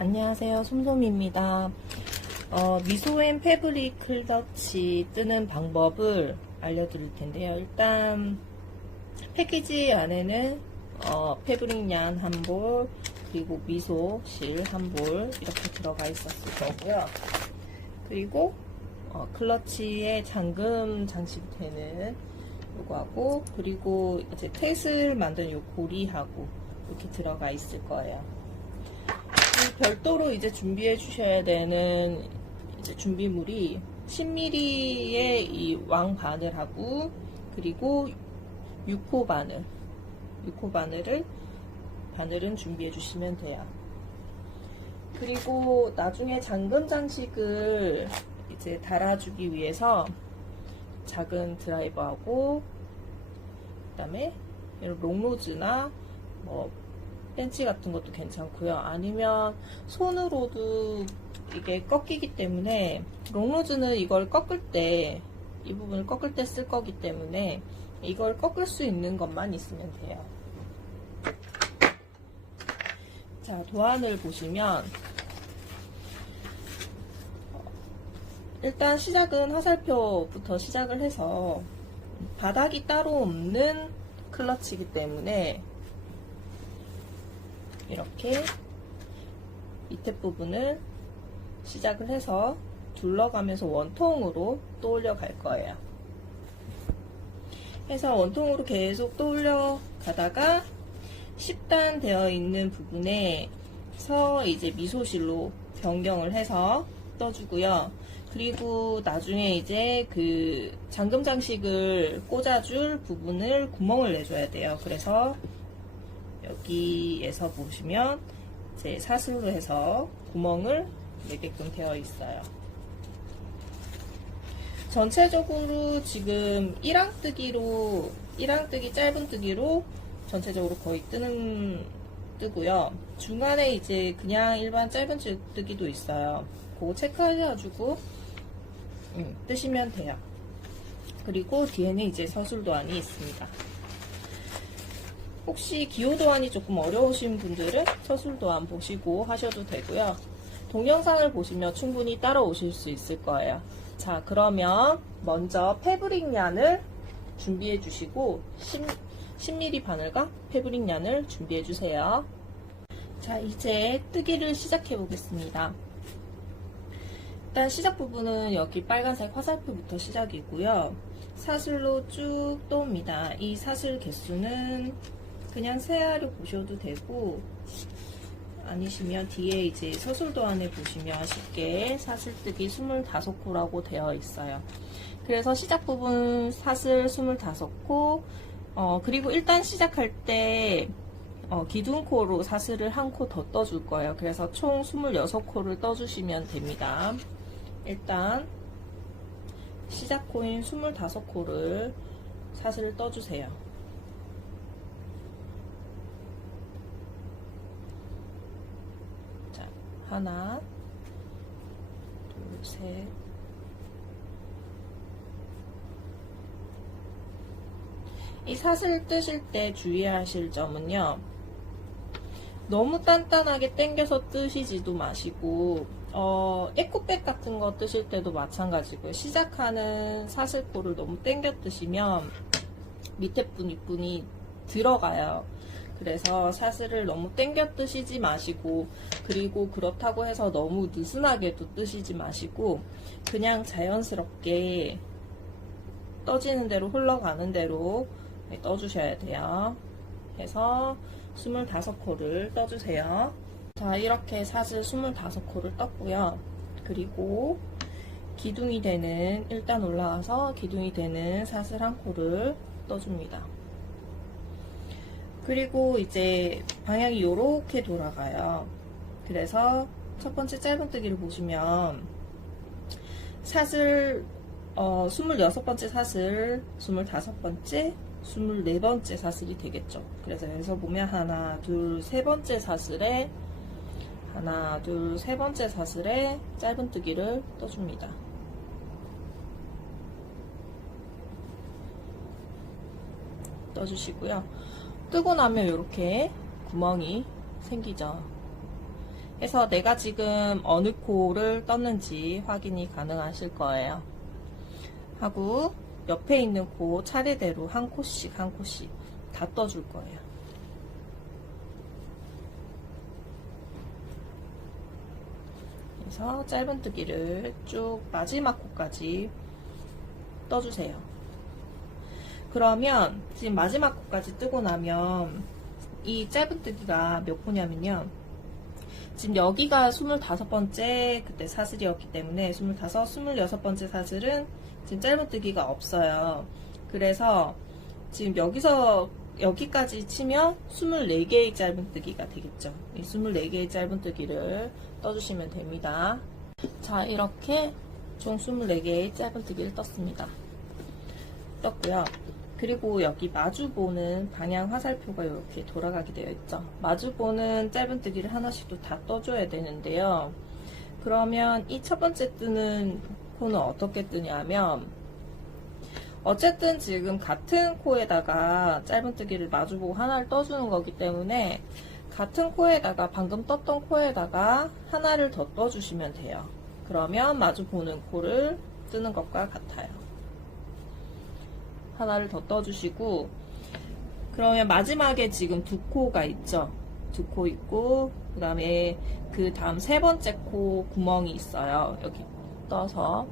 안녕하세요, 솜솜입니다. 미소앤 패브릭 클러치 뜨는 방법을 알려드릴 텐데요. 일단 패키지 안에는 패브릭 얀 한 볼, 그리고 미소 실 한 볼 이렇게 들어가 있었을 거고요. 그리고 클러치에 잠금 장식 되는 요거하고, 그리고 이제 텟을 만든 요 고리하고 이렇게 들어가 있을 거예요. 별도로 이제 준비해 주셔야 되는 이제 준비물이 10mm의 이 왕 바늘하고, 그리고 6호 바늘은 준비해 주시면 돼요. 그리고 나중에 잠금 장식을 이제 달아주기 위해서 작은 드라이버하고, 그다음에 이런 롱로즈나 뭐 펜치 같은 것도 괜찮고요. 아니면 손으로도 이게 꺾이기 때문에, 롱로즈는 이걸 꺾을 때, 이 부분을 꺾을 때 쓸 거기 때문에 이걸 꺾을 수 있는 것만 있으면 돼요. 자, 도안을 보시면 일단 시작은 화살표부터 시작을 해서 바닥이 따로 없는 클러치이기 때문에 이렇게 밑에 부분을 시작을 해서 둘러가면서 원통으로 떠올려 갈 거예요. 해서 원통으로 계속 떠올려 가다가 10단 되어 있는 부분에서 이제 미소실로 변경을 해서 떠주고요. 그리고 나중에 이제 그 잠금 장식을 꽂아줄 부분을 구멍을 내줘야 돼요. 그래서 여기에서 보시면 이제 사슬로 해서 구멍을 내게끔 되어 있어요. 전체적으로 지금 1항뜨기 짧은 뜨기로 전체적으로 거의 뜨고요. 중간에 이제 그냥 일반 짧은 뜨기도 있어요. 그거 체크하셔가지고 뜨시면 돼요. 그리고 뒤에는 이제 서술도안이 있습니다. 혹시 기호도안이 조금 어려우신 분들은 서술도안 보시고 하셔도 되고요. 동영상을 보시면 충분히 따라오실 수 있을 거예요. 자, 그러면 먼저 패브릭 얀을 준비해 주시고 10mm 바늘과 패브릭 얀을 준비해 주세요. 자, 이제 뜨기를 시작해 보겠습니다. 일단 시작 부분은 여기 빨간색 화살표부터 시작이고요. 사슬로 쭉 떠옵니다. 이 사슬 개수는 그냥 세알로 보셔도 되고, 아니시면 뒤에 이제 서술도안에 보시면 쉽게 사슬뜨기 25코라고 되어 있어요. 그래서 시작 부분 사슬 25코, 그리고 일단 시작할 때 기둥코로 사슬을 한 코 더 떠줄 거예요. 그래서 총 26코를 떠주시면 됩니다. 일단 시작 코인 25코를 사슬을 떠주세요. 자, 하나, 둘, 셋, 이 사슬 뜨실 때 주의하실 점은요, 너무 단단하게 당겨서 뜨시지도 마시고, 에코백 같은 거 뜨실 때도 마찬가지고요. 시작하는 사슬코를 너무 당겨 뜨시면 밑에 윗분이 들어가요. 그래서 사슬을 너무 당겨 뜨시지 마시고, 그리고 그렇다고 해서 너무 느슨하게도 뜨시지 마시고, 그냥 자연스럽게 떠지는 대로 흘러가는 대로 떠주셔야 돼요. 해서 25코를 떠주세요. 자, 이렇게 사슬 25코를 떴고요. 그리고 기둥이 되는, 일단 올라와서 기둥이 되는 사슬 한 코를 떠줍니다. 그리고 이제 방향이 요렇게 돌아가요. 그래서 첫 번째 짧은뜨기를 보시면 사슬 26번째 사슬, 25번째, 24번째 사슬이 되겠죠. 그래서 여기서 보면 하나, 둘, 세 번째 사슬에 하나, 둘, 세 번째 사슬에 짧은뜨기를 떠줍니다. 떠주시고요. 뜨고 나면 이렇게 구멍이 생기죠. 해서 내가 지금 어느 코를 떴는지 확인이 가능하실 거예요. 하고 옆에 있는 코 차례대로 한 코씩 다 떠줄 거예요. 그래서 짧은뜨기를 쭉 마지막 코까지 떠주세요. 그러면 지금 마지막 코까지 뜨고 나면 이 짧은뜨기가 몇 코냐면요. 지금 여기가 25번째 그때 사슬이었기 때문에 25, 26번째 사슬은 지금 짧은뜨기가 없어요. 그래서 지금 여기까지 치면 24개의 짧은뜨기가 되겠죠. 이 24개의 짧은뜨기를 떠주시면 됩니다. 자, 이렇게 총 24개의 짧은뜨기를 떴습니다. 떴고요. 그리고 여기 마주보는 방향 화살표가 이렇게 돌아가게 되어 있죠. 마주보는 짧은뜨기를 하나씩 또 다 떠줘야 되는데요. 그러면 이 첫 번째 뜨는 코는 어떻게 뜨냐면, 어쨌든 지금 같은 코에다가 짧은뜨기를 마주보고 하나를 떠주는 거기 때문에 같은 코에다가 방금 떴던 코에다가 하나를 더 떠주시면 돼요. 그러면 마주보는 코를 뜨는 것과 같아요. 하나를 더 떠주시고, 그러면 마지막에 지금 두 코가 있죠. 두 코 있고, 그 다음에 그 다음 세 번째 코 구멍이 있어요. 여기 떠서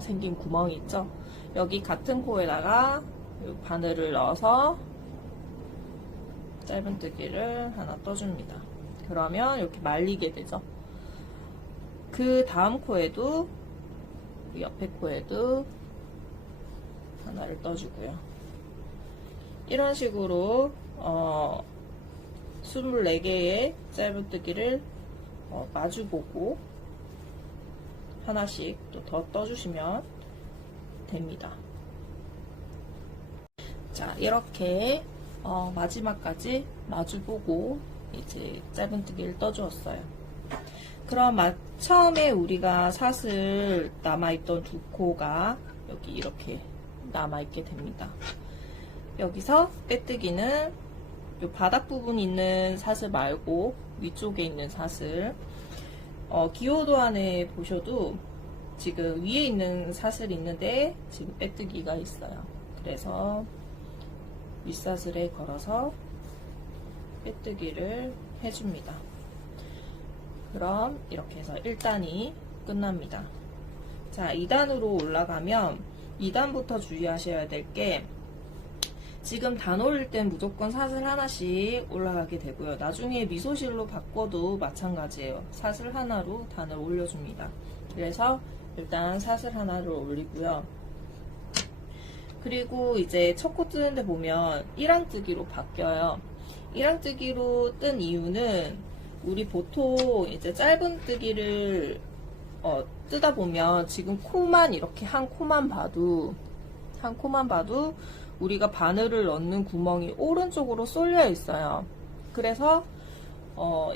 생긴 구멍이 있죠. 여기 같은 코에다가 바늘을 넣어서 짧은뜨기를 하나 떠줍니다. 그러면 이렇게 말리게 되죠. 그 다음 코에도, 옆에 코에도 하나를 떠주고요. 이런 식으로 24개의 짧은뜨기를 마주보고 하나씩 또 더 떠주시면 됩니다. 자, 이렇게 마지막까지 마주보고 이제 짧은뜨기를 떠주었어요. 그럼 처음에 우리가 사슬 남아있던 두 코가 여기 이렇게 남아있게 됩니다. 여기서 빼뜨기는 이 바닥 부분 있는 사슬 말고 위쪽에 있는 사슬, 기호도 안에 보셔도 지금 위에 있는 사슬이 있는데 지금 빼뜨기가 있어요. 그래서 윗사슬에 걸어서 빼뜨기를 해줍니다. 그럼 이렇게 해서 1단이 끝납니다. 자, 2단으로 올라가면 2단부터 주의하셔야 될 게, 지금 단 올릴 땐 무조건 사슬 하나씩 올라가게 되고요. 나중에 미소실로 바꿔도 마찬가지예요. 사슬 하나로 단을 올려줍니다. 그래서 일단 사슬 하나를 올리고요. 그리고 이제 첫 코 뜨는데 보면 1항뜨기로 바뀌어요. 1항뜨기로 뜬 이유는, 우리 보통 이제 짧은뜨기를 뜨다 보면 지금 코만 이렇게 한 코만 봐도 우리가 바늘을 넣는 구멍이 오른쪽으로 쏠려 있어요. 그래서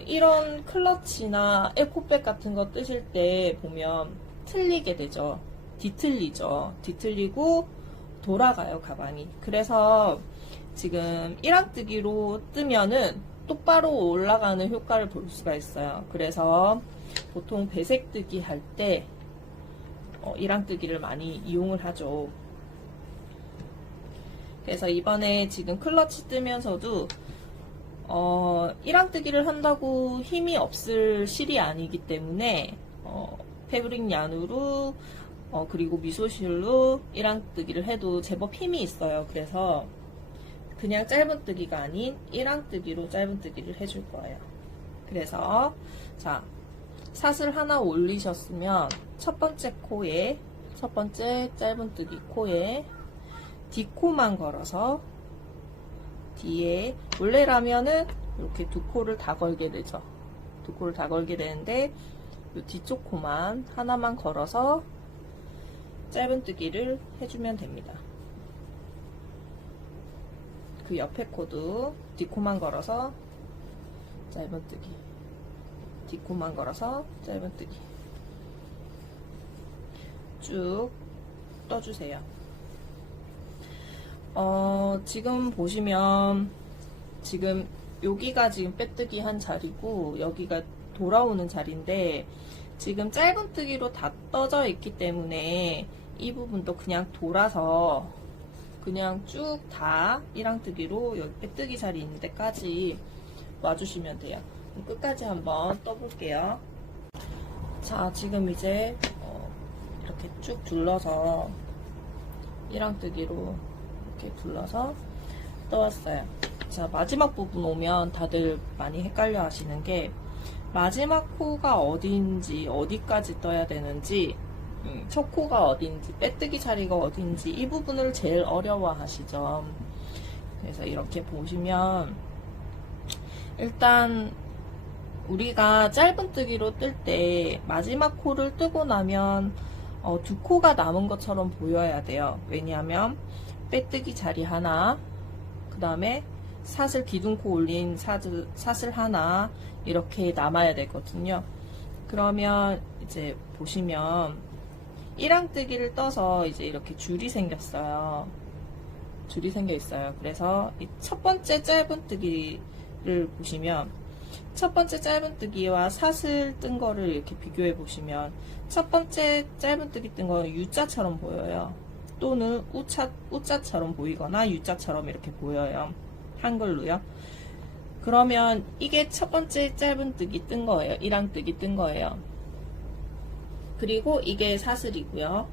이런 클러치나 에코백 같은 거 뜨실 때 보면 틀리게 되죠. 뒤틀리고 돌아가요, 가방이. 그래서 지금 1항뜨기로 뜨면은 똑바로 올라가는 효과를 볼 수가 있어요. 그래서 보통 배색뜨기 할 때 1항뜨기를 많이 이용을 하죠. 그래서 이번에 지금 클러치 뜨면서도 1항뜨기를 한다고 힘이 없을 실이 아니기 때문에 패브릭 얀으로 그리고 미소실로 1항뜨기를 해도 제법 힘이 있어요. 그래서 그냥 짧은뜨기가 아닌 1항뜨기로 짧은뜨기를 해줄 거예요. 그래서 자, 사슬 하나 올리셨으면 첫 번째 짧은뜨기 코에 뒷코만 걸어서, 뒤에 원래라면은 이렇게 두 코를 다 걸게 되죠. 두 코를 다 걸게 되는데 이 뒤쪽 코만 하나만 걸어서 짧은뜨기를 해주면 됩니다. 그 옆에 코도 뒷코만 걸어서 짧은뜨기, 뒷코만 걸어서 짧은뜨기 쭉 떠주세요. 지금 보시면 지금 여기가 지금 빼뜨기 한 자리고 여기가 돌아오는 자리인데 지금 짧은뜨기로 다 떠져 있기 때문에 이 부분도 그냥 돌아서 그냥 쭉 다 이랑뜨기로 여기 빼뜨기 자리 있는 데까지 와주시면 돼요. 끝까지 한번 떠볼게요. 자, 지금 이제 이렇게 쭉 둘러서 이랑뜨기로 이렇게 둘러서 떠왔어요. 자, 마지막 부분 오면 다들 많이 헷갈려 하시는 게 마지막 코가 어디인지, 어디까지 떠야 되는지, 첫 코가 어딘지, 빼뜨기 자리가 어딘지 이 부분을 제일 어려워 하시죠. 그래서 이렇게 보시면 일단 우리가 짧은뜨기로 뜰 때 마지막 코를 뜨고 나면 두 코가 남은 것처럼 보여야 돼요. 왜냐하면 빼뜨기 자리 하나, 그 다음에 사슬 기둥코 올린 사슬 하나 이렇게 남아야 되거든요. 그러면 이제 보시면 이랑뜨기를 떠서 이제 이렇게 줄이 생겼어요. 줄이 생겨 있어요. 그래서 이 첫 번째 짧은뜨기를 보시면 첫 번째 짧은뜨기와 사슬 뜬 거를 이렇게 비교해 보시면 첫 번째 짧은뜨기 뜬 거는 U자처럼 보여요. 또는 우자처럼 보이거나 U자처럼 이렇게 보여요. 한글로요. 그러면 이게 첫 번째 짧은뜨기 뜬 거예요. 이랑뜨기 뜬 거예요. 그리고 이게 사슬이고요.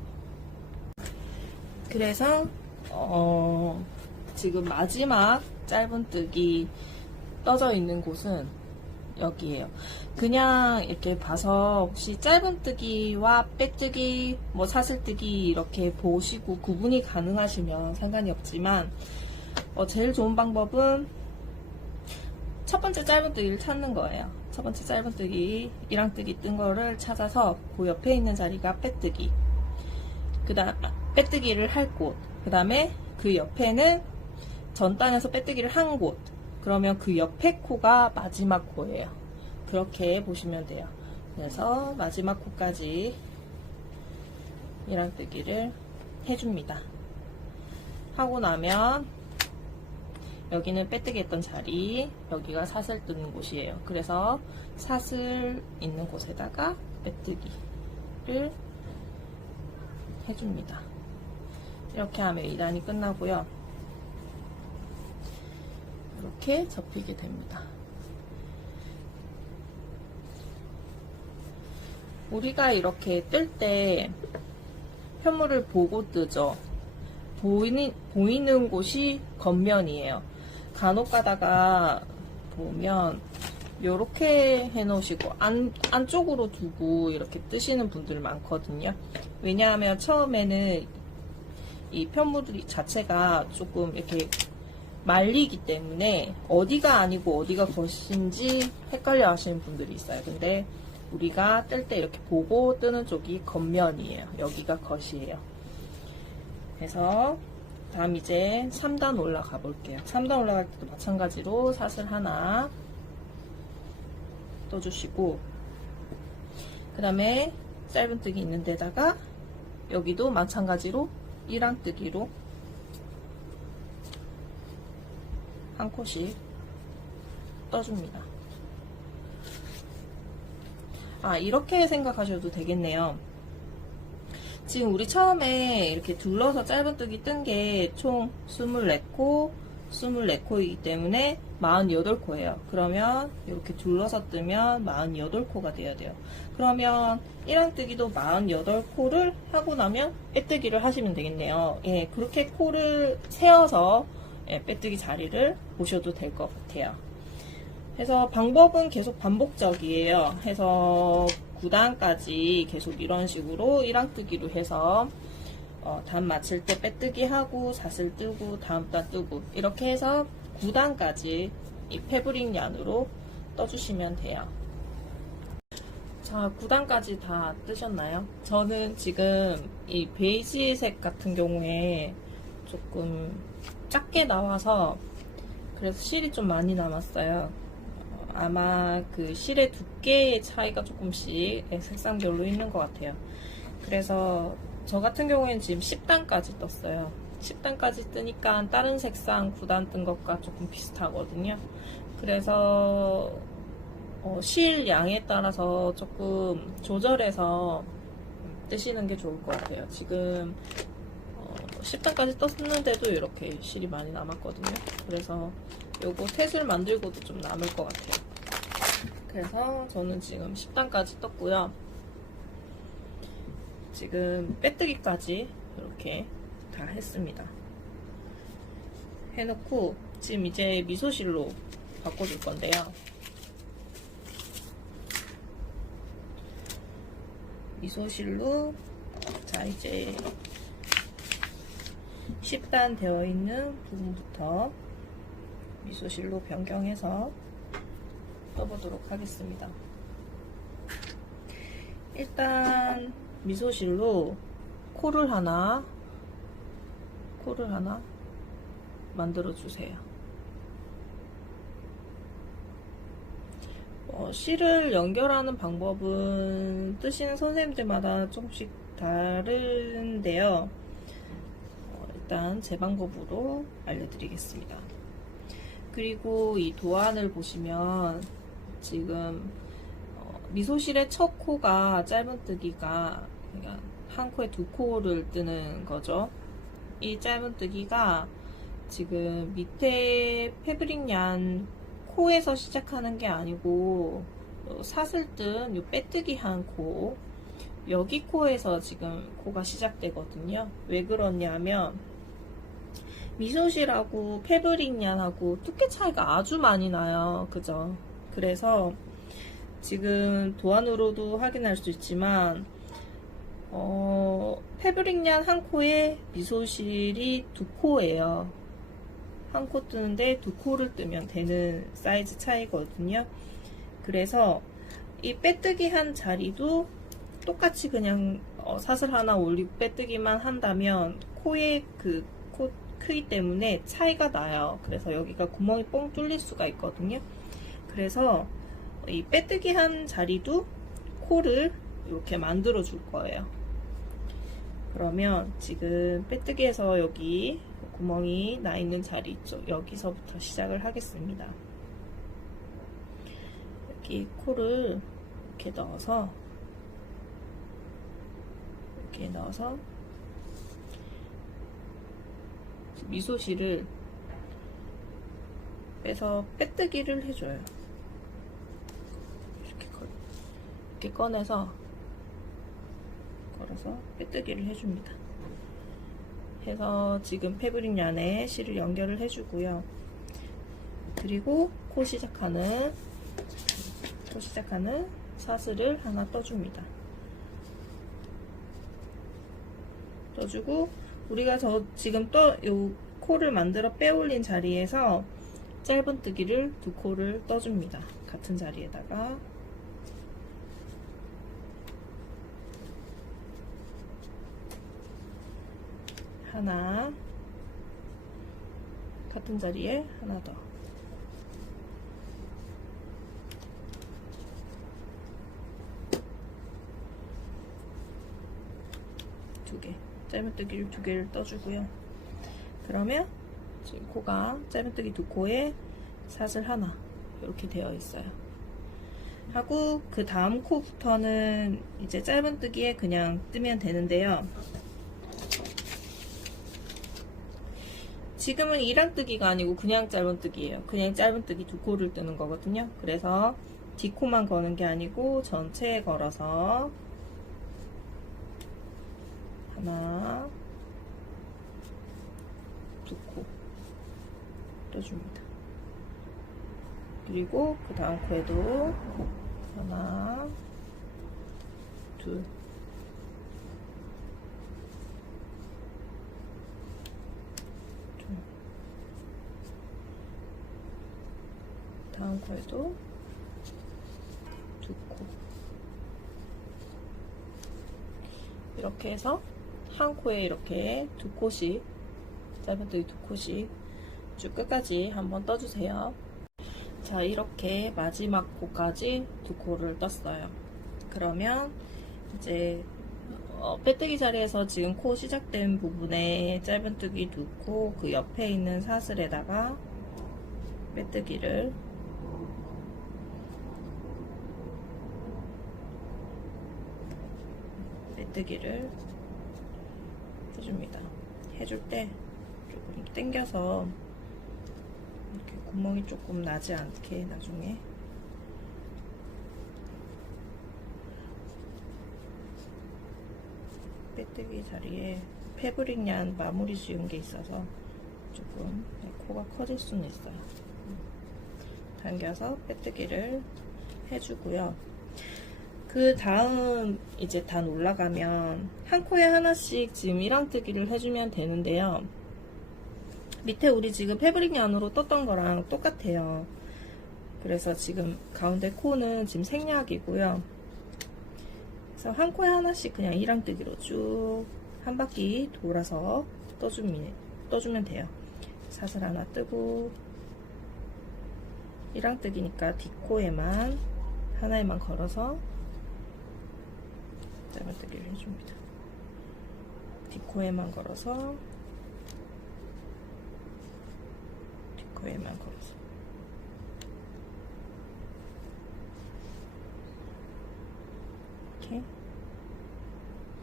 그래서 지금 마지막 짧은뜨기 떠져 있는 곳은 여기에요. 그냥 이렇게 봐서 혹시 짧은뜨기와 빼뜨기, 뭐 사슬뜨기 이렇게 보시고 구분이 가능하시면 상관이 없지만 제일 좋은 방법은 첫 번째 짧은뜨기를 찾는 거예요. 첫 번째 짧은뜨기, 이랑뜨기 뜬 거를 찾아서 그 옆에 있는 자리가 빼뜨기, 빼뜨기를 할 곳, 그 다음에 그 옆에는 전 단에서 빼뜨기를 한 곳, 그러면 그 옆에 코가 마지막 코예요. 그렇게 보시면 돼요. 그래서 마지막 코까지 이랑뜨기를 해줍니다. 하고 나면 여기는 빼뜨기 했던 자리, 여기가 사슬 뜨는 곳이에요. 그래서 사슬 있는 곳에다가 빼뜨기를 해줍니다. 이렇게 하면 2단이 끝나고요. 이렇게 접히게 됩니다. 우리가 이렇게 뜰 때 편물을 보고 뜨죠. 보이는 곳이 겉면이에요. 간혹 가다가 보면 이렇게 해놓으시고 안쪽으로 두고 이렇게 뜨시는 분들 많거든요. 왜냐하면 처음에는 이 편물 자체가 조금 이렇게 말리기 때문에 어디가 아니고 어디가 겉인지 헷갈려 하시는 분들이 있어요. 근데 우리가 뜰 때 이렇게 보고 뜨는 쪽이 겉면이에요. 여기가 겉이에요. 그래서 다음 이제 3단 올라가 볼게요. 3단 올라갈 때도 마찬가지로 사슬 하나 떠주시고, 그 다음에 짧은뜨기 있는 데다가 여기도 마찬가지로 이랑뜨기로 한 코씩 떠줍니다. 이렇게 생각하셔도 되겠네요. 지금 우리 처음에 이렇게 둘러서 짧은뜨기 뜬 게 총 24코, 24코이기 때문에 48코예요. 그러면 이렇게 둘러서 뜨면 48코가 돼야 돼요. 그러면 이랑뜨기도 48코를 하고 나면 빼뜨기를 하시면 되겠네요. 예, 그렇게 코를 세어서 빼뜨기 자리를 보셔도 될 것 같아요. 그래서 방법은 계속 반복적이에요. 해서 9단까지 계속 이런 식으로 이랑뜨기로 해서 단 맞출 때 빼뜨기 하고 사슬 뜨고 다음 단 뜨고 이렇게 해서 9단까지 이 패브릭 얀으로 떠주시면 돼요. 자, 9단까지 다 뜨셨나요? 저는 지금 이 베이지색 같은 경우에 조금 작게 나와서 그래서 실이 좀 많이 남았어요. 아마 그 실의 두께의 차이가 조금씩 색상별로 있는 것 같아요. 그래서 저 같은 경우에는 지금 10단까지 떴어요. 10단까지 뜨니까 다른 색상 9단 뜬 것과 조금 비슷하거든요. 그래서 실 양에 따라서 조금 조절해서 뜨시는 게 좋을 것 같아요. 지금 10단까지 떴는데도 이렇게 실이 많이 남았거든요. 그래서 요거 탯을 만들고도 좀 남을 것 같아요. 그래서 저는 지금 10단까지 떴고요. 지금 빼뜨기까지 이렇게 다 했습니다. 해놓고 지금 이제 미소실로 바꿔줄 건데요. 미소실로 자 이제 10단 되어 있는 부분부터 미소실로 변경해서 떠보도록 하겠습니다. 일단 미소실로 코를 하나 만들어 주세요. 실을 연결하는 방법은 뜨시는 선생님들마다 조금씩 다른데요. 일단 제 방법으로 알려드리겠습니다. 그리고 이 도안을 보시면 지금 미소실의 첫 코가 짧은뜨기가 그러니까 한 코에 두 코를 뜨는 거죠. 이 짧은뜨기가 지금 밑에 패브릭얀 코에서 시작하는 게 아니고 사슬 뜬 요 빼뜨기 한 코 여기 코에서 지금 코가 시작되거든요. 왜 그러냐면 미소실하고 패브릭얀하고 두께 차이가 아주 많이 나요. 그죠? 그래서 지금 도안으로도 확인할 수 있지만 패브릭얀 한 코에 미소실이 두 코예요. 한 코 뜨는데 두 코를 뜨면 되는 사이즈 차이거든요. 그래서 이 빼뜨기 한 자리도 똑같이 그냥 사슬 하나 올리고 빼뜨기만 한다면 코의 그 코 크기 때문에 차이가 나요. 그래서 여기가 구멍이 뻥 뚫릴 수가 있거든요. 그래서 이 빼뜨기 한 자리도 코를 이렇게 만들어 줄 거예요. 그러면 지금 빼뜨기에서 여기 구멍이 나 있는 자리 있죠. 여기서부터 시작을 하겠습니다. 여기 코를 이렇게 넣어서 미소실을 빼서 빼뜨기를 해줘요. 이렇게 꺼내서 걸어서 빼뜨기를 해줍니다. 해서 지금 패브릭얀에 실을 연결을 해주고요. 그리고 코 시작하는 사슬을 하나 떠줍니다. 떠주고 우리가 지금 요 코를 만들어 빼올린 자리에서 짧은뜨기를 두 코를 떠줍니다. 같은 자리에다가 하나, 같은 자리에 하나 더. 두 개. 짧은뜨기를 두 개를 떠주고요. 그러면 지금 코가 짧은뜨기 두 코에 사슬 하나 이렇게 되어 있어요. 하고 그 다음 코부터는 이제 짧은뜨기에 그냥 뜨면 되는데요. 지금은 이랑뜨기가 아니고 그냥 짧은뜨기예요. 그냥 짧은뜨기 두 코를 뜨는 거거든요. 그래서 뒷코만 거는 게 아니고 전체에 걸어서 하나, 두 코 떠줍니다. 그리고 그 다음 코에도 하나, 둘, 다음 코에도 두 코. 이렇게 해서 한 코에 이렇게 두 코씩, 짧은뜨기 두 코씩 쭉 끝까지 한번 떠주세요. 자, 이렇게 마지막 코까지 두 코를 떴어요. 그러면 이제 빼뜨기 자리에서 지금 코 시작된 부분에 짧은뜨기 두 코, 그 옆에 있는 사슬에다가 빼뜨기를 빼뜨기를 해줍니다. 해줄 때 조금 당겨서 이렇게 구멍이 조금 나지 않게 나중에 빼뜨기 자리에 패브릭 얀 마무리 지은 게 있어서 조금 코가 커질 수는 있어요. 당겨서 빼뜨기를 해주고요. 그 다음 이제 단 올라가면 한 코에 하나씩 지금 1항뜨기를 해주면 되는데요. 밑에 우리 지금 패브릭 얀으로 떴던 거랑 똑같아요. 그래서 지금 가운데 코는 지금 생략이고요. 그래서 한 코에 하나씩 그냥 1항뜨기로 쭉 한 바퀴 돌아서 떠주면 돼요. 사슬 하나 뜨고 1항뜨기니까 뒷코에만 하나에만 걸어서 짧은뜨기를 해줍니다. 뒷코에만 걸어서 뒷코에만 걸어서 이렇게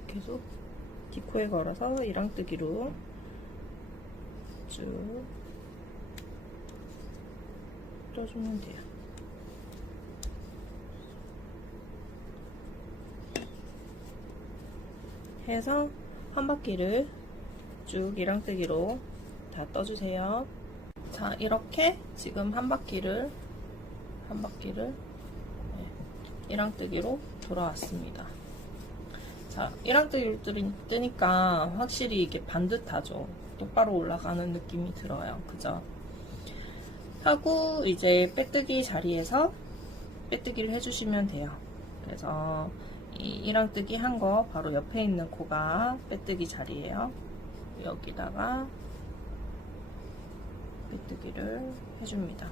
계속 뒷코에 걸어서 1항뜨기로 쭉 떠주면 돼요. 해서 한 바퀴를 쭉 1항뜨기로 다 떠주세요. 자, 이렇게 지금 한 바퀴를 1항뜨기로 돌아왔습니다. 자, 1항뜨기로 뜨니까 확실히 이게 반듯하죠. 똑바로 올라가는 느낌이 들어요. 그죠? 하고 이제 빼뜨기 자리에서 빼뜨기를 해주시면 돼요. 그래서 이 1항뜨기 한 거 바로 옆에 있는 코가 빼뜨기 자리예요. 여기다가 빼뜨기를 해줍니다.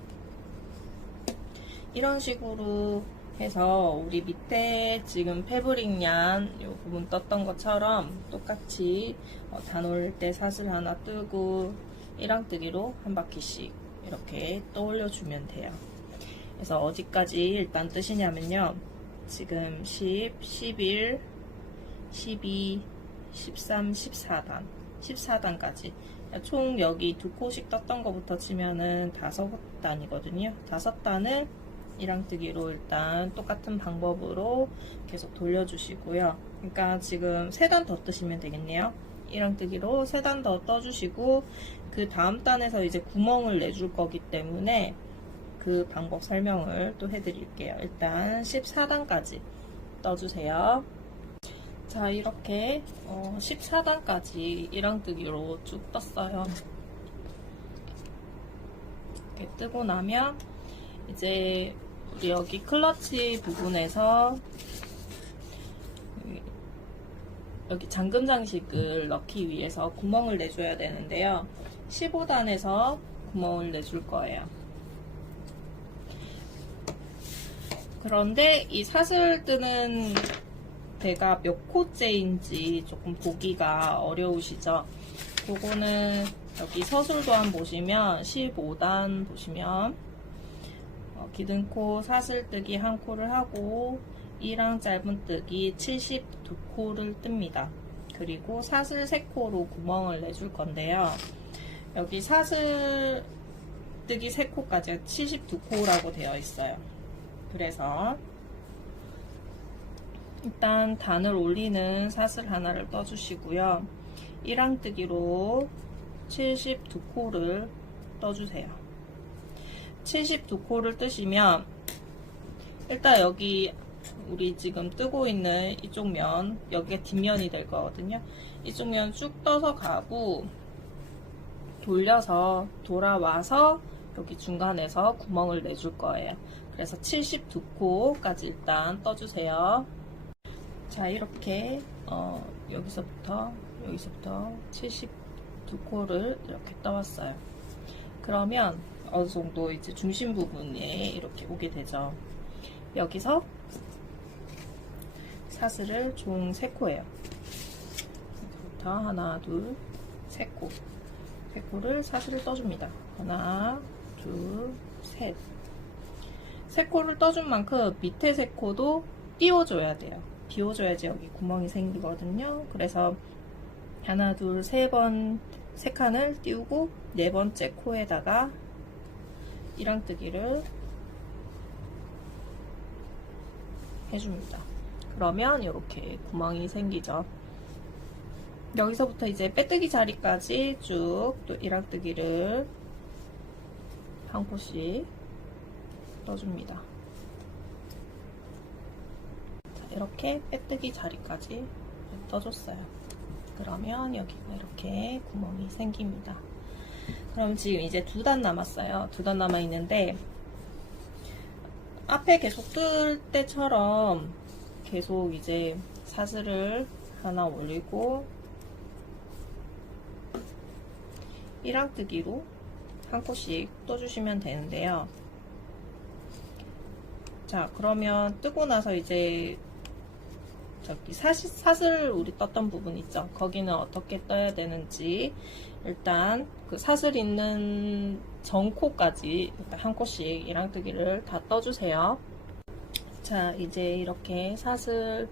이런 식으로 해서 우리 밑에 지금 패브릭 얀 이 부분 떴던 것처럼 똑같이 단 올 때 사슬 하나 뜨고 1항뜨기로 한 바퀴씩 이렇게 떠올려 주면 돼요. 그래서 어디까지 일단 뜨시냐면요. 지금 10, 11, 12, 13, 14단 14단까지 총 여기 두 코씩 떴던 거부터 치면은 5단이거든요. 5단을 1항뜨기로 일단 똑같은 방법으로 계속 돌려주시고요. 그러니까 지금 3단 더 뜨시면 되겠네요. 1항뜨기로 3단 더 떠주시고 그 다음 단에서 이제 구멍을 내줄 거기 때문에 그 방법 설명을 또 해드릴게요. 일단 14단까지 떠주세요. 자, 이렇게 14단까지 1항뜨기로 쭉 떴어요. 이렇게 뜨고 나면 이제 우리 여기 클러치 부분에서 여기 잠금 장식을 넣기 위해서 구멍을 내줘야 되는데요. 15단에서 구멍을 내줄 거예요. 그런데 이 사슬 뜨는 데가 몇 코째인지 조금 보기가 어려우시죠? 그거는 여기 서술도안 보시면 15단 보시면 기둥코 사슬뜨기 한 코를 하고 1항 짧은뜨기 72코를 뜹니다. 그리고 사슬 3코로 구멍을 내줄 건데요. 여기 사슬뜨기 3코까지 72코라고 되어 있어요. 그래서 일단 단을 올리는 사슬 하나를 떠주시고요. 1항뜨기로 72코를 떠주세요. 72코를 뜨시면 일단 여기 우리 지금 뜨고 있는 이쪽 면, 여기가 뒷면이 될 거거든요. 이쪽 면 쭉 떠서 가고 돌려서 돌아와서 여기 중간에서 구멍을 내줄 거예요. 그래서 72코까지 일단 떠주세요. 자, 이렇게 여기서부터 72코를 이렇게 떠왔어요. 그러면 어느 정도 이제 중심 부분에 이렇게 오게 되죠. 여기서 사슬을 총 3코예요. 여기부터 하나, 둘, 3코. 3코를 사슬을 떠줍니다. 하나, 둘, 셋. 3코를 떠준 만큼 밑에 3코도 띄워줘야 돼요. 비워줘야지 여기 구멍이 생기거든요. 그래서 하나, 둘, 세 칸을 띄우고 네 번째 코에다가 이랑뜨기를 해줍니다. 그러면 이렇게 구멍이 생기죠. 여기서부터 이제 빼뜨기 자리까지 쭉 또 이랑뜨기를 한 코씩 떠줍니다. 자, 이렇게 빼뜨기 자리까지 떠줬어요. 그러면 여기가 이렇게 구멍이 생깁니다. 그럼 지금 이제 2단 남았어요. 2단 남아 있는데 앞에 계속 뜰 때처럼 계속 이제 사슬을 하나 올리고 이랑뜨기로 한 코씩 떠주시면 되는데요. 자, 그러면 뜨고 나서 이제 저기 사슬 우리 떴던 부분 있죠? 거기는 어떻게 떠야 되는지 일단 그 사슬 있는 전코까지 일단 한 코씩 이랑뜨기를 다 떠주세요. 자, 이제 이렇게 사슬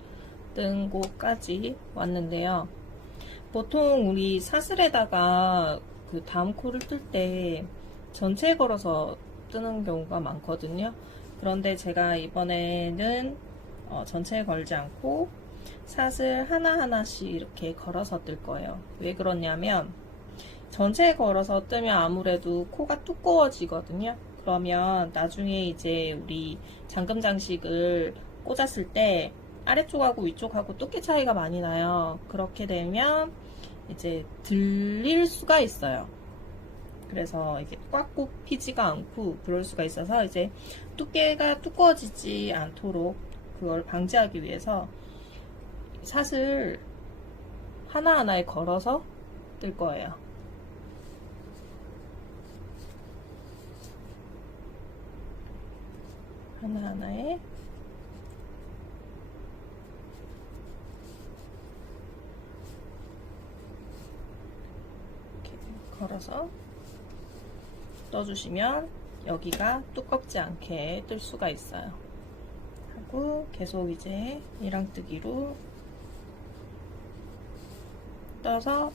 뜬 곳까지 왔는데요. 보통 우리 사슬에다가 그 다음 코를 뜰 때 전체 걸어서 뜨는 경우가 많거든요. 그런데 제가 이번에는 전체에 걸지 않고 사슬 하나하나씩 이렇게 걸어서 뜰 거예요. 왜 그러냐면 전체에 걸어서 뜨면 아무래도 코가 두꺼워지거든요. 그러면 나중에 이제 우리 잠금 장식을 꽂았을 때 아래쪽하고 위쪽하고 두께 차이가 많이 나요. 그렇게 되면 이제 들릴 수가 있어요. 그래서 이게 꽉 꼽히지가 않고 그럴 수가 있어서 이제 두께가 두꺼워지지 않도록 그걸 방지하기 위해서 사슬 하나하나에 걸어서 뜰 거예요. 하나하나에 이렇게 걸어서 떠주시면 여기가 두껍지 않게 뜰 수가 있어요. 하고 계속 이제 이랑뜨기로 떠서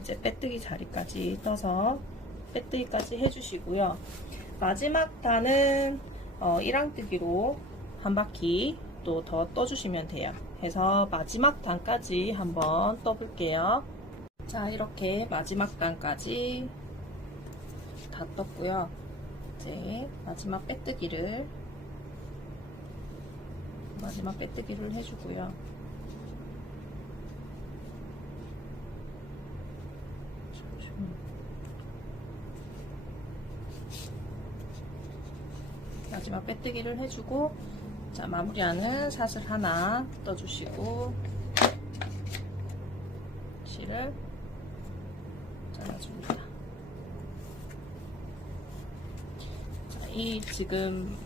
이제 빼뜨기 자리까지 떠서 빼뜨기까지 해주시고요. 마지막 단은 이랑뜨기로 한 바퀴 또 더 떠주시면 돼요. 해서 마지막 단까지 한번 떠볼게요. 자, 이렇게 마지막 단까지 다 떴고요. 이제 마지막 빼뜨기를 해주고요. 마지막 빼뜨기를 해주고, 자, 마무리하는 사슬 하나 떠주시고 실을 잘라줍니다. 자, 이 지금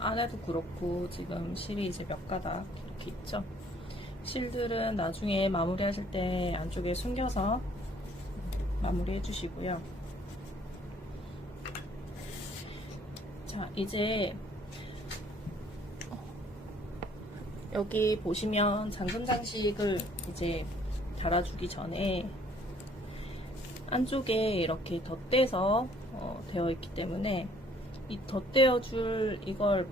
안에도 그렇고 지금 실이 이제 몇 가닥 이렇게 있죠. 실들은 나중에 마무리 하실 때 안쪽에 숨겨서 마무리 해주시고요. 자, 이제 여기 보시면 잠금 장식을 이제 달아주기 전에 안쪽에 이렇게 덧대서 되어 있기 때문에 이 덧대어 줄 이걸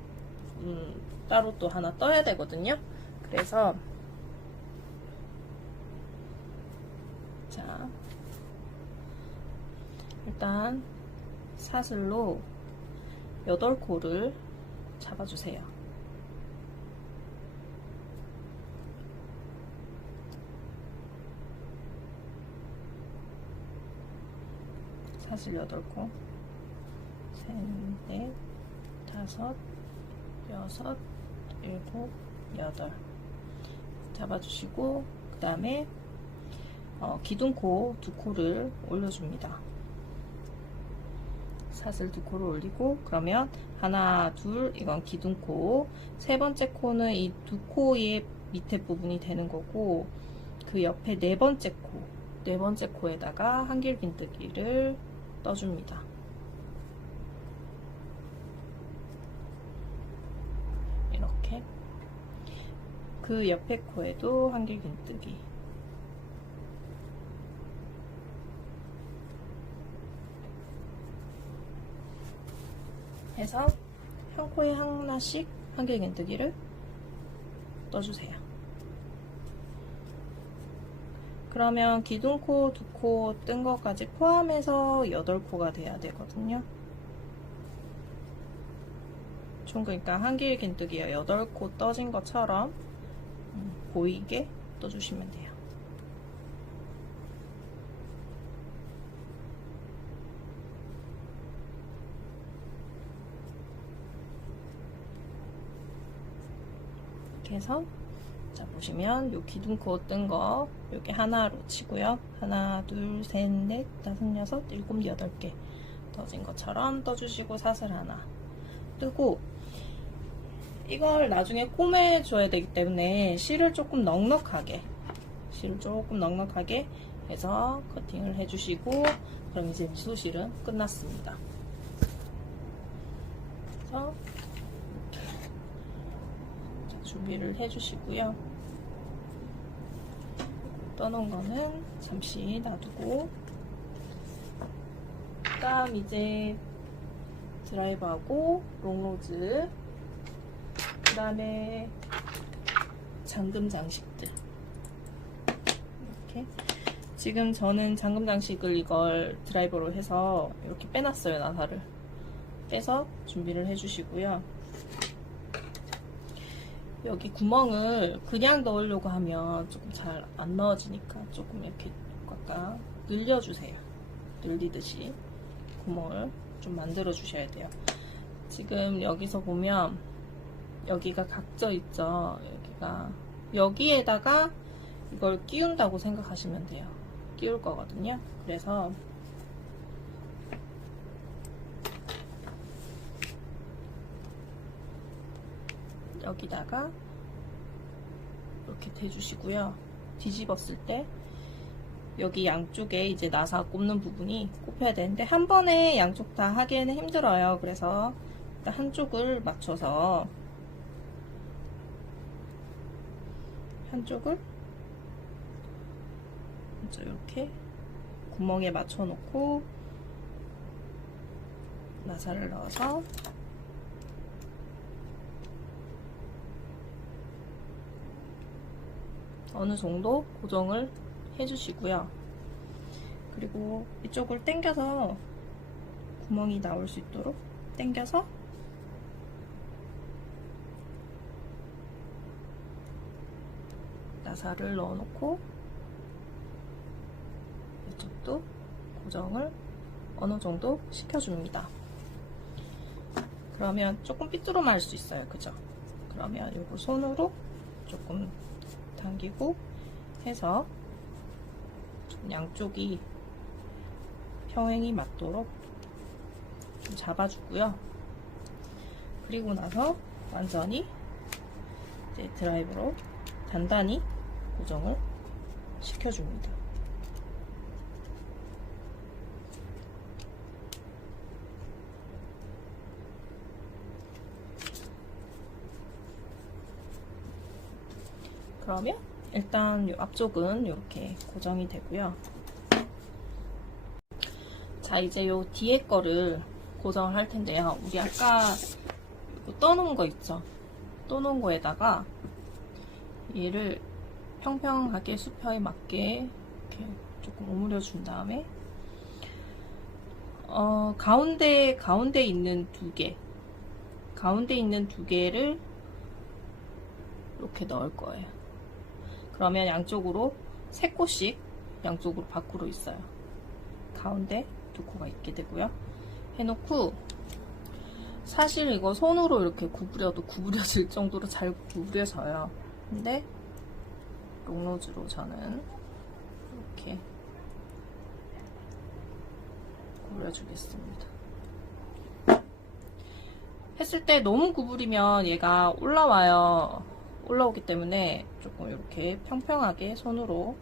따로 또 하나 떠야 되거든요. 그래서 자, 일단 사슬로 8코를 잡아주세요. 사슬 8코, 셋, 넷, 다섯, 여섯, 일곱, 여덟 잡아주시고 그 다음에 기둥코 2코를 올려줍니다. 사슬 2코를 올리고 그러면 하나, 둘, 이건 기둥코, 세 번째 코는 이 2코의 밑에 부분이 되는 거고 그 옆에 네 번째 코에다가 한길긴뜨기를 떠줍니다. 이렇게. 그 옆에 코에도 한길긴뜨기 해서 한 코에 하나씩 한길긴뜨기를 떠주세요. 그러면 기둥코 2코 뜬 것까지 포함해서 8코가 돼야 되거든요. 총 그러니까 한길긴뜨기가 8코 떠진 것처럼 보이게 떠주시면 돼요. 이렇게 해서 자 보시면 요 기둥코 뜬 거 여기 하나로 치고요. 하나, 둘, 셋, 넷, 다섯, 여섯, 일곱, 8개 떠진 것처럼 떠주시고 사슬 하나 뜨고 이걸 나중에 꼬매줘야 되기 때문에 실을 조금 넉넉하게 해서 커팅을 해주시고 그럼 이제 미소실은 끝났습니다. 그래서 준비를 해주시고요. 떠놓은 거는 잠시 놔두고 그 다음 이제 드라이버하고 롱로즈 그 다음에 잠금 장식들 이렇게 지금 저는 잠금 장식을 이걸 드라이버로 해서 이렇게 빼놨어요. 나사를 빼서 준비를 해주시고요. 여기 구멍을 그냥 넣으려고 하면 조금 잘 안 넣어지니까 조금 이렇게 꽉꽉 늘려주세요. 늘리듯이 구멍을 좀 만들어 주셔야 돼요. 지금 여기서 보면 여기가 각져 있죠. 여기에다가 이걸 끼운다고 생각하시면 돼요. 끼울 거거든요. 그래서 여기다가 이렇게 대주시고요. 뒤집었을 때 여기 양쪽에 이제 나사 꼽는 부분이 꼽혀야 되는데 한 번에 양쪽 다 하기에는 힘들어요. 그래서 일단 한쪽을 맞춰서 한쪽을 이렇게 구멍에 맞춰 놓고 나사를 넣어서 어느 정도 고정을 해주시고요. 그리고 이쪽을 당겨서 구멍이 나올 수 있도록 당겨서 나사를 넣어놓고 이쪽도 고정을 어느 정도 시켜줍니다. 그러면 조금 삐뚤어 말 수 있어요. 그죠? 그러면 이거 손으로 조금 당기고 해서 양쪽이 평행이 맞도록 좀 잡아주고요. 그리고 나서 완전히 이제 드라이버로 단단히 고정을 시켜줍니다. 그러면 일단 이 앞쪽은 이렇게 고정이 되고요. 자, 이제 요 뒤에 거를 고정을 할 텐데요. 우리 아까 떠놓은 거 있죠? 떠놓은 거에다가 얘를 평평하게 수평에 맞게 이렇게 조금 오므려 준 다음에 가운데 있는 두 개를 이렇게 넣을 거예요. 그러면 양쪽으로 3코씩 양쪽으로 밖으로 있어요. 가운데 2코가 있게 되고요. 해놓고 사실 이거 손으로 이렇게 구부려도 구부려질 정도로 잘 구부려져요. 근데 롱로즈로 저는 이렇게 구부려주겠습니다. 했을 때 너무 구부리면 얘가 올라오기 때문에 조금 이렇게 평평하게 손으로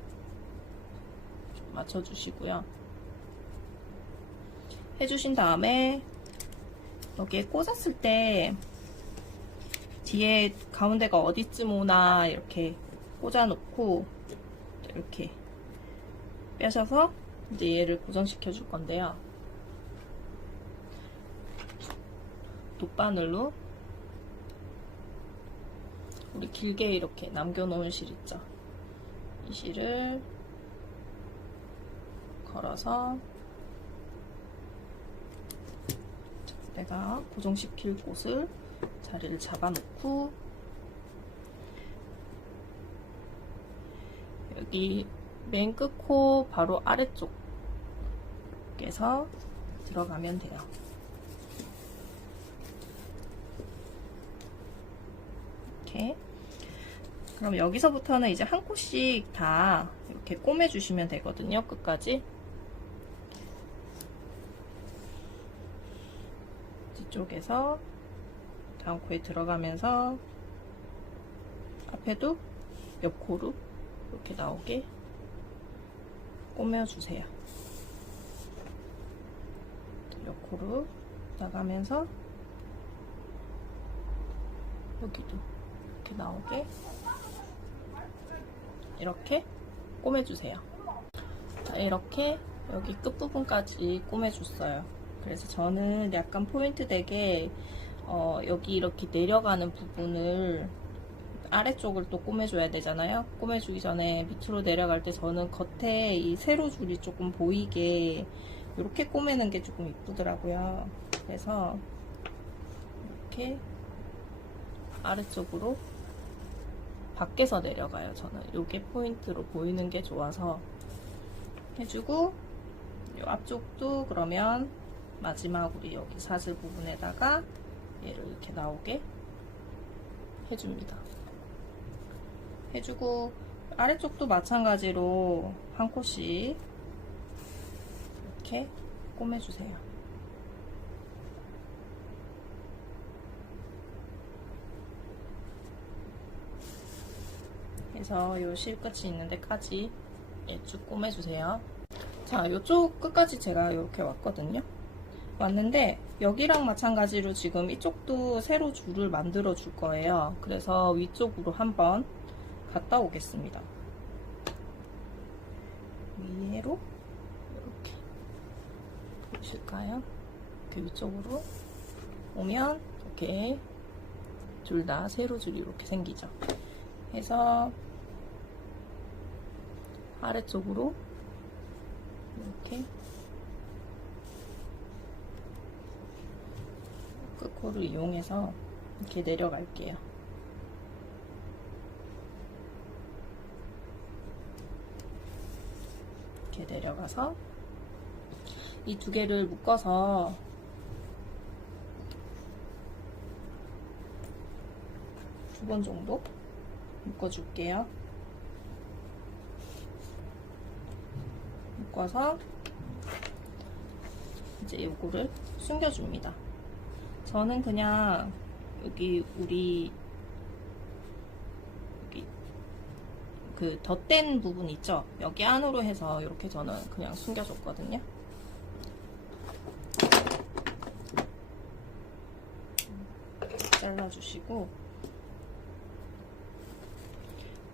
좀 맞춰주시고요. 해주신 다음에 여기에 꽂았을 때 뒤에 가운데가 어디쯤 오나 이렇게 꽂아 놓고 이렇게 빼셔서 이제 얘를 고정시켜 줄 건데요. 돗바늘로 우리 길게 이렇게 남겨놓은 실 있죠? 이 실을 걸어서 내가 고정시킬 곳을 자리를 잡아놓고 여기 맨 끝코 바로 아래쪽에서 들어가면 돼요. 이렇게. 그럼 여기서부터는 이제 한 코씩 다 이렇게 꼬매주시면 되거든요. 끝까지. 뒤쪽에서 다음 코에 들어가면서 앞에도 옆코로 이렇게 나오게 꼬매주세요. 옆코로 나가면서 여기도 이렇게 나오게 이렇게 꼬매주세요. 자, 이렇게 여기 끝부분까지 꼬매줬어요. 그래서 저는 약간 포인트 되게 여기 이렇게 내려가는 부분을 아래쪽을 또 꼬매줘야 되잖아요. 꼬매주기 전에 밑으로 내려갈 때 저는 겉에 이 세로 줄이 조금 보이게 이렇게 꼬매는 게 조금 이쁘더라고요. 그래서 이렇게 아래쪽으로 밖에서 내려가요. 저는 이게 포인트로 보이는 게 좋아서 해주고, 이 앞쪽도 그러면 마지막 우리 여기 사슬 부분에다가 얘를 이렇게 나오게 해줍니다. 해주고 아래쪽도 마찬가지로 한 코씩 이렇게 꼬매주세요. 그래서 요 실끝이 있는 데까지 쭉 꼬매주세요. 자, 요쪽 끝까지 제가 이렇게 왔거든요. 왔는데 여기랑 마찬가지로 지금 이쪽도 새로 줄을 만들어 줄 거예요. 그래서 위쪽으로 한번 갔다 오겠습니다. 위로 이렇게 보실까요? 이렇게 위쪽으로 오면 이렇게 둘 다 세로 줄이 이렇게 생기죠. 해서 아래쪽으로 이렇게 끝코를 이용해서 이렇게 내려갈게요. 이렇게 내려가서 이 두 개를 묶어서 두 번 정도 묶어줄게요. 묶어서 이제 요거를 숨겨줍니다. 저는 그냥 여기 우리 여기 그 덧댄 부분 있죠? 여기 안으로 해서 이렇게 저는 그냥 숨겨줬거든요. 잘라주시고,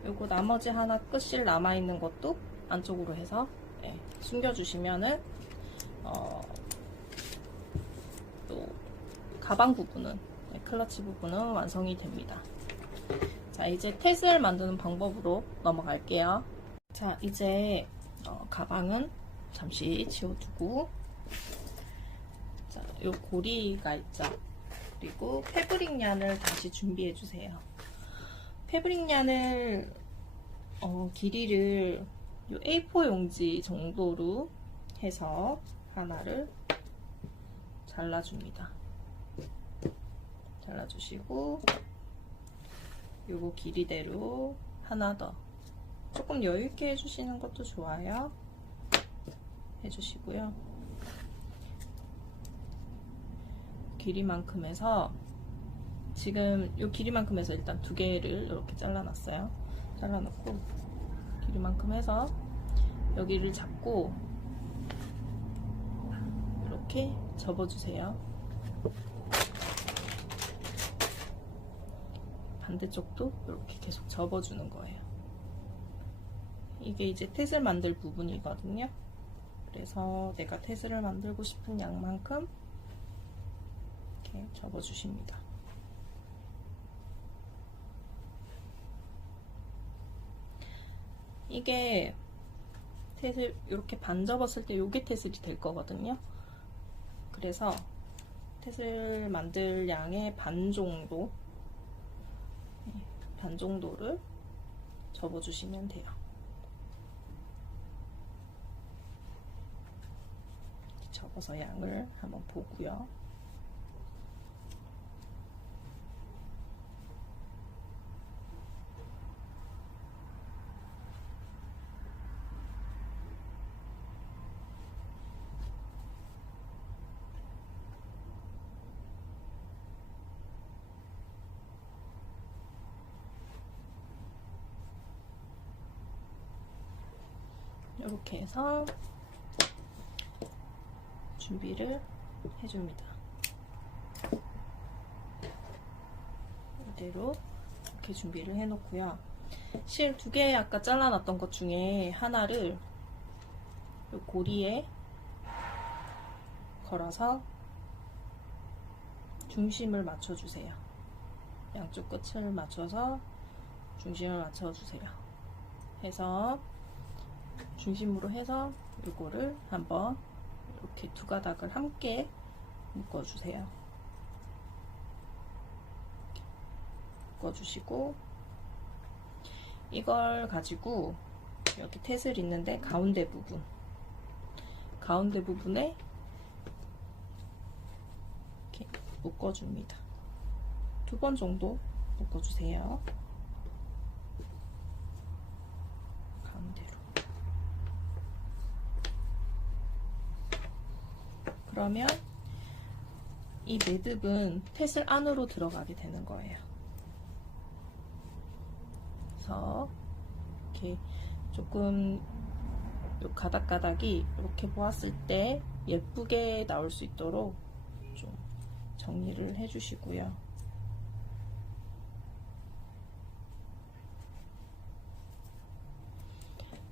요거 나머지 하나 끝실 남아있는 것도 안쪽으로 해서 숨겨주시면은 또 가방 부분은, 클러치 부분은 완성이 됩니다. 자, 이제 탯을 만드는 방법으로 넘어갈게요. 자, 이제 가방은 잠시 지워두고, 자, 요 고리가 있죠. 그리고 패브릭 얀을 다시 준비해 주세요. 패브릭 얀을 길이를 요 A4 용지 정도로 해서 하나를 잘라줍니다. 잘라주시고, 요거 길이대로 하나 더 조금 여유있게 해주시는 것도 좋아요. 해주시고요. 길이만큼 해서, 지금 요 길이만큼 해서 일단 두 개를 이렇게 잘라놨어요. 잘라놓고 길이만큼 해서 여기를 잡고 이렇게 접어주세요. 반대쪽도 이렇게 계속 접어주는 거예요. 이게 이제 탯을 만들 부분이거든요. 그래서 내가 탯을 만들고 싶은 양만큼 이렇게 접어주십니다. 이게 탯을 이렇게 반 접었을 때 요게 탯이 될 거거든요. 그래서 탯을 만들 양의 반 정도를 접어주시면 돼요. 접어서 양을 한번 보고요. 이렇게 해서 준비를 해줍니다. 이대로 이렇게 준비를 해놓고요. 실 2개 아까 잘라놨던 것 중에 하나를 이 고리에 걸어서 중심을 맞춰주세요. 양쪽 끝을 맞춰서 중심을 맞춰주세요. 해서 중심으로 해서 이거를 한번 이렇게 2가닥을 함께 묶어주세요. 묶어주시고 이걸 가지고 여기 탯을 있는데 가운데 부분에 이렇게 묶어줍니다. 2번 정도 묶어주세요. 가운데로. 그러면 이 매듭은 탯을 안으로 들어가게 되는 거예요. 그래서 이렇게 조금 요 가닥가닥이 이렇게 보았을 때 예쁘게 나올 수 있도록 좀 정리를 해주시고요.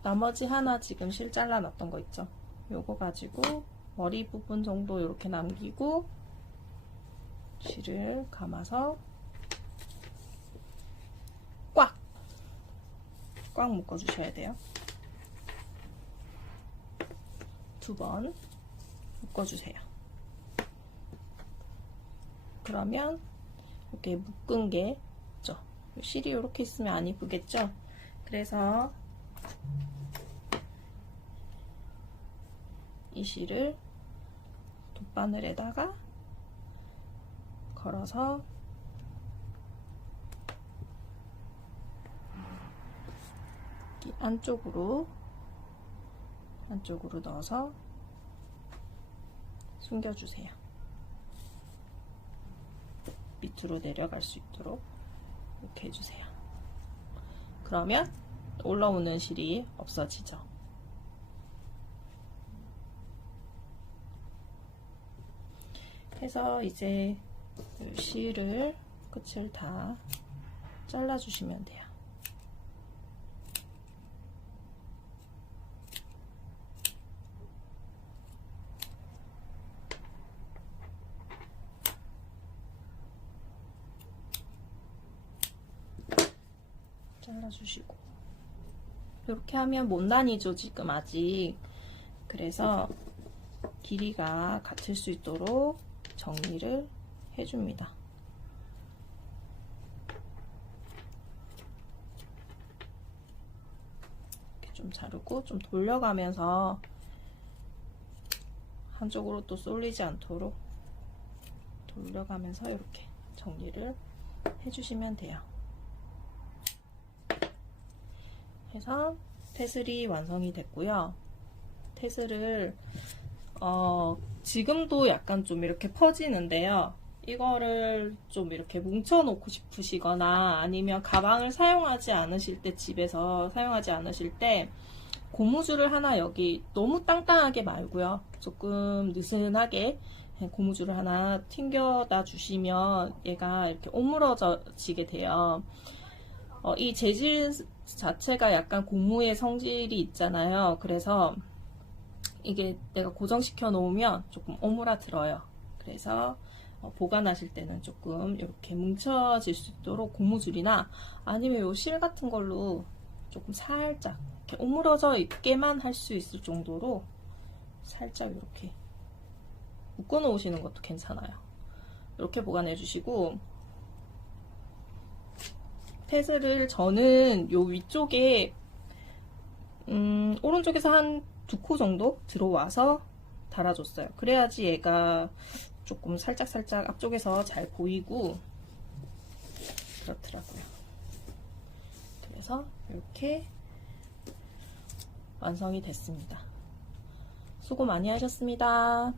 나머지 하나 지금 실 잘라놨던 거 있죠? 요거 가지고 머리 부분 정도 이렇게 남기고 실을 감아서 꽉 묶어주셔야 돼요. 2번 묶어주세요. 그러면 이렇게 묶은 게 있죠? 실이 이렇게 있으면 안 이쁘겠죠? 그래서 이 실을 돗바늘에다가 걸어서 안쪽으로 넣어서 숨겨주세요. 밑으로 내려갈 수 있도록 이렇게 해주세요. 그러면 올라오는 실이 없어지죠. 해서 이제 실을 끝을 다 잘라주시면 돼요. 잘라주시고 이렇게 하면 못 나뉘죠 지금 아직. 그래서 길이가 같을 수 있도록 정리를 해줍니다. 이렇게 좀 자르고 좀 돌려가면서 한쪽으로 또 쏠리지 않도록 돌려가면서 이렇게 정리를 해주시면 돼요. 해서 테슬이 완성이 됐고요. 테슬을 지금도 약간 좀 이렇게 퍼지는데요. 이거를 좀 이렇게 뭉쳐 놓고 싶으시거나 아니면 가방을 사용하지 않으실 때, 집에서 사용하지 않으실 때 고무줄을 하나 여기 너무 땅땅하게 말고요. 조금 느슨하게 고무줄을 하나 튕겨다 주시면 얘가 이렇게 오므러지게 돼요. 이 재질 자체가 약간 고무의 성질이 있잖아요. 그래서 이게 내가 고정시켜 놓으면 조금 오므라들어요. 그래서 보관하실 때는 조금 이렇게 뭉쳐질 수 있도록 고무줄이나 아니면 요 실 같은 걸로 조금 살짝 이렇게 오므러져 있게만 할 수 있을 정도로 살짝 이렇게 묶어 놓으시는 것도 괜찮아요. 이렇게 보관해 주시고, 패스를 저는 요 위쪽에 오른쪽에서 한 2코 정도 들어와서 달아줬어요. 그래야지 얘가 조금 살짝 앞쪽에서 잘 보이고 그렇더라고요. 그래서 이렇게 완성이 됐습니다. 수고 많이 하셨습니다.